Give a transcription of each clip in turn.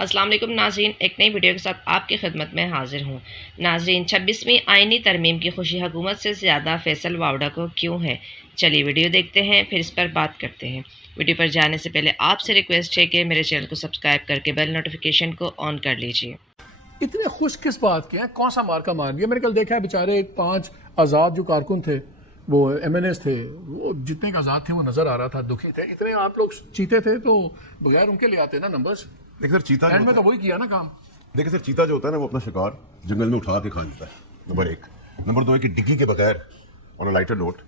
السلام علیکم ناظرین، ایک نئی ویڈیو کے ساتھ آپ کی خدمت میں حاضر ہوں۔ ناظرین، 26ویں آئینی ترمیم کی خوشی حکومت سے زیادہ فیصل واوڈا کو کیوں ہے؟ چلیے ویڈیو دیکھتے ہیں، پھر اس پر بات کرتے ہیں۔ ویڈیو پر جانے سے پہلے آپ سے ریکویسٹ ہے کہ میرے چینل کو سبسکرائب کر کے بیل نوٹیفیکیشن کو آن کر لیجئے۔ اتنے خوش کس بات کے ہیں؟ کون سا مارکا مار دیا؟ میں نے کل دیکھا ہے بیچارے 5 آزاد جو کارکن تھے، وہ ایم این ایس تھے، وہ جتنے آزاد تھے وہ نظر آ رہا تھا، دکھی تھے۔ اتنے آپ لوگ چیتے تھے تو بغیر ان کے لے آتے نا نمبرز۔ دیکھیں سر، چیتا اینڈ میں تو وہی کیا نا کام۔ دیکھیں سر، چیتا جو ہوتا ہے نا وہ اپنا شکار جنگل میں اٹھا کے کھا لیتا ہے، نمبر 1۔ نمبر 2 ہے کہ ڈگی کے بغیر آن اے لائٹر نوٹ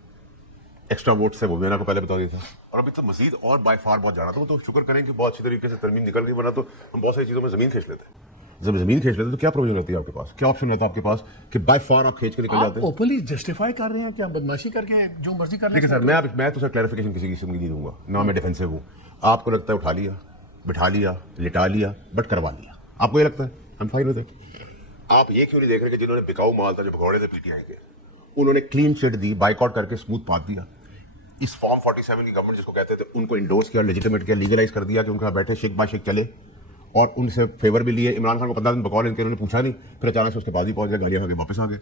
ایکسٹرا ووٹ سے وہ میں نے آپ کو پہلے بتا دیا تھا، اور ابھی تو مزید اور بائی فار بہت جانا تھا۔ وہ تو شکر کریں کہ بہت اچھی طریقے سے ترمیم نکل گئی، ورنہ تو ہم بہت ساری چیزوں میں زمین کھینچ لیتے ہیں۔ جب زمین کھینچ لیتے تو کیا پروویژن رہتی ہے آپ کے پاس، کیا آپشن رہتا ہے آپ کے پاس کہ بائی فار آپ کھینچ کے نکل جاتے ہیں؟ اوپنلی جسٹیفائی کر رہے ہیں کیا؟ بدماشی کر کے جو مرضی کر رہے ہیں؟ دیکھیں سر، میں تو سر کلیریفیکیشن کسی قسم کی نہیں دوں گا، نہ میں ڈیفینسو ہوں۔ آپ کو لگتا ہے اٹھا لیا، بٹھا لیا، لٹا لیا، بٹ کروا لیا، آپ کو یہ لگتا ہے I'm fine with it۔ آپ یہ کیوں نہیں دیکھ رہے کہ جنہوں نے بکاؤ مال تھا، جو بھگوڑے تھے پی ٹی آئی کے، انہوں نے کلین چٹ دی، بائیک آؤٹ کر کے اسموتھ پات دیا۔ اس فارم 47 کی گورنمنٹ جس کو کہتے تھے، ان کو انڈورس کیا، لیجیٹیمیٹ کیا، لیگلائز کر دیا کہ ان کے بیٹھے شیک بائی شیک چلے، اور ان سے فیور بھی لیے۔ عمران خان کو 15 دن بقول ان کے انہوں نے پوچھا نہیں، پھر اچانک سے اس کے بعد ہی پہنچ گئے، گالیاں کھا کے واپس آ گئے۔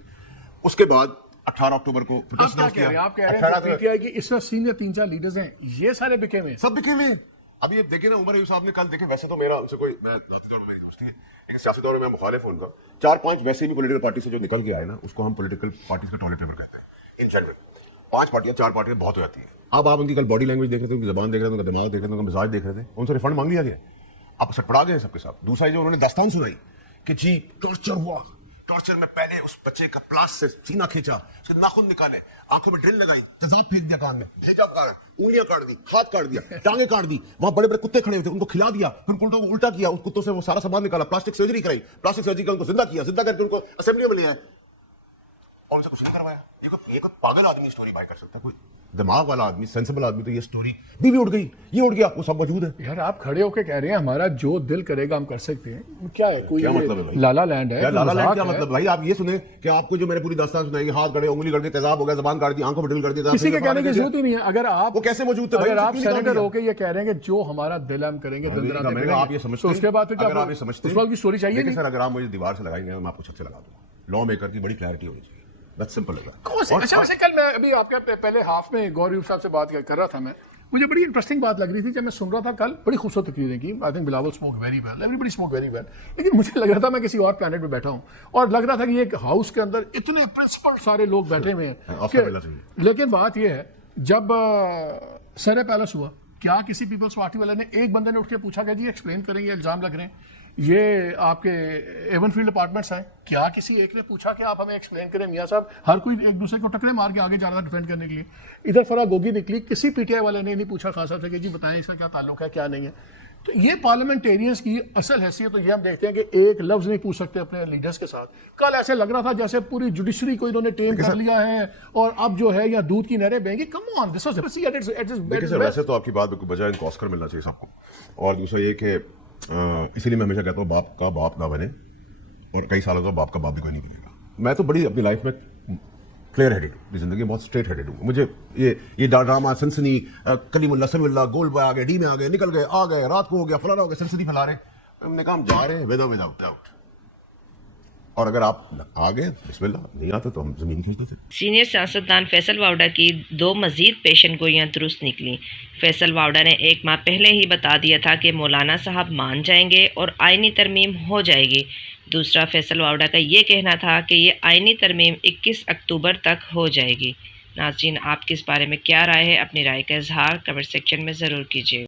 اس کے بعد 18 اکتوبر کو آپ کہہ رہے ہیں پی ٹی آئی کی اس میں سینئر 3-4 لیڈرز ہیں، یہ سارے بکے ہوئے ہیں، سب بکے ہوئے۔ اب یہ دیکھیں نا، عمر ایوب صاحب نے کل دیکھیں، ویسے تو میرا ان سے کوئی میں ذاتی طور پر میری دوستی ہے، لیکن سیاسی طور پر میں مخالف ہوں ان کا۔ 4-5 ویسے بھی پولیٹیکل پارٹی سے جو نکل کے آئے نا، اس کو ہم پولیٹیکل پارٹیز کا ٹوائلٹ پیپر کہتے ہیں ان جنرل۔ 5 پارٹیاں 4 پارٹیاں بہت ہو جاتی ہیں۔ اب آپ ان کی کل باڈی لینگویج دیکھ رہے تھے، ان کی زبان دیکھ رہے تھے، ان کا دماغ دیکھ رہے تھے، ان کا مزاج دیکھ رہے تھے، ان سے ریفنڈ مانگ لیا گیا، آپ سٹ پڑا گئے سب کے ساتھ۔ دوسرا جو انہوں نے داستان سنائی کہ جی ٹارچر ہوا، ٹارچر میں پہلے اس بچے کا پلاس سے سینہ کھینچا، اس کے ناخن نکالے، آنکھوں میں ڈرل لگائی، تیزاب پھینک دیا کان میں، بھیجا کاٹ، انگلیاں کاٹ دی، ہاتھ کاٹ دیا، ٹانگیں کاٹ دی، وہاں بڑے بڑے کتے کھڑے ہوئے تھے ان کو کھلا دیا، پھر کتوں کو الٹا کیا، اس کتوں سے وہ سارا سامان نکالا، پلاسٹک سرجری کرائی، پلاسٹک سرجری کا ان کو زندہ کیا، زندہ کر کے ان کو اسمبلی میں لے آئے، اور ان سے کچھ نہیں کروایا۔ یہ کوئی پاگل آدمی اسٹوری بائی کر سکتا ہے؟ کوئی دماغ والا آدمی، سینسیبل آدمی تو یہ اسٹوری بھی اٹھ گئی، یہ اٹھ گیا، وہ سب موجود ہے۔ یار آپ کھڑے ہو کے کہہ رہے ہیں ہمارا جو دل کرے گا ہم کر سکتے ہیں، کیا ہے کوئی مطلب ہے بھائی؟ لالا لینڈ ہے؟ لالا لینڈ کیا مطلب بھائی؟ آپ یہ سنیں کہ آپ کو جو میں نے پوری داستان سنائی کہ ہاتھ کڑے، انگلی کر کے تیزاب ہو گیا، زبان کاٹ دی، آنکھوں میں ڈرل کر دیا، کسی کے کہنے کی ضرورت ہی نہیں ہے۔ اگر آپ وہ کیسے موجود تھے بھائی؟ اگر آپ سینیٹر ہو کے یہ کہہ رہے ہیں کہ جو ہمارا دل ہم کریں گے، آپ یہ سمجھتے تو اس کے بعد تو اگر آپ یہ سمجھتے اس وقت کی سٹوری چاہیے نہیں سر، اگر آپ مجھے دیوار سے لگائیں گے میں آپ کو چھت سے لگا دوں گا۔ لا میکر کی بڑی کلیئرٹی ہونی چاہیے، بس سمپل ہے۔ اچھا ویسے کل میں ابھی آپ کے پہلے ہاف میں گور ایوب صاحب سے بات کر رہا تھا، مجھے بڑی انٹرسٹنگ بات لگ رہی تھی جب میں سن رہا تھا کل، بڑی خوبصورت تقریریں کی۔ I think Bilawal spoke very well, ایوری بڈی اسموک ویری ویل، لیکن مجھے لگ رہا تھا میں کسی اور پلانٹ پہ بیٹھا ہوں، اور لگ رہا تھا کہ ایک ہاؤس کے اندر اتنے پرنسپل سارے لوگ بیٹھے ہوئے ہیں۔ لیکن بات یہ ہے، جب سر پیلس ہوا، کیا کسی پیپلز پارٹی والے نے ایک بندے نے اٹھ کے پوچھا کہ جی ایکسپلین کریں، یہ الزام لگ رہے ہیں یہ آپ کے ایون فیلڈ اپارٹمنٹس ہیں، کیا کسی ایک نے پوچھا کہ آپ ہمیں ایکسپلین کریں؟ میاں صاحب ہر کوئی ایک دوسرے کو ٹکرے مار کے آگے جا رہا تھا ڈیفینڈ کرنے کے لیے۔ ادھر فرا گوگی نکلی، کسی پی ٹی آئی والے نے نہیں پوچھا خاص طور سے کہ جی بتائیں اس کا کیا تعلق ہے، کیا نہیں ہے۔ تو یہ پارلیمنٹیرینز کی اصل حیثیت تو یہ ہم دیکھتے ہیں کہ ایک لفظ نہیں پوچھ سکتے اپنے لیڈرز کے ساتھ۔ کل ایسے لگ رہا تھا جیسے پوری جوڈیشری کو انہوں نے ٹیم کر لیا ہے اور اب جو ہے یا دودھ کی نہریں بہیں گی۔ کم آن، دس واز دیکھیں سر، ویسے تو آپ کی بات بالکل بجائے، ان کو آسکر ملنا چاہیے سب کو۔ اور دوسرا یہ کہ اسی لیے میں ہمیشہ کہتا ہوں باپ کا باپ نہ بنے، اور کئی سالوں کا باپ کا باپ بھی کوئی نہیں بنے گا۔ میں تو بڑی اپنی لائف میں کلیئر ہیڈڈ ہوں، زندگی بہت اسٹریٹ ہیڈڈ ہوں۔ مجھے یہ ڈرامہ سنسنی، کلیم اللہ سمی اللہ، گولڈ بوائے آ گئے، ڈی میں آ گئے، نکل گئے، آ گئے، رات کو ہو گیا، فلانا ہو گیا، سنسنی پھیلا رہے ہیں۔ ہم نے کہا ہم جا رہے ہیں وداؤٹ، اور اگر آپ آ گئے بسم اللہ، نہیں آتے تو ہم زمین کھینچ دیتے۔ سینئر سیاستدان فیصل واوڈا کی 2 مزید پیشن گوئیاں درست نکلیں۔ فیصل واوڈا نے 1 ماہ پہلے ہی بتا دیا تھا کہ مولانا صاحب مان جائیں گے اور آئینی ترمیم ہو جائے گی۔ دوسرا، فیصل واوڈا کا یہ کہنا تھا کہ یہ آئینی ترمیم 21 اکتوبر تک ہو جائے گی۔ ناظرین، آپ کی اس بارے میں کیا رائے ہے؟ اپنی رائے کا اظہار کمنٹ سیکشن میں ضرور کیجیے۔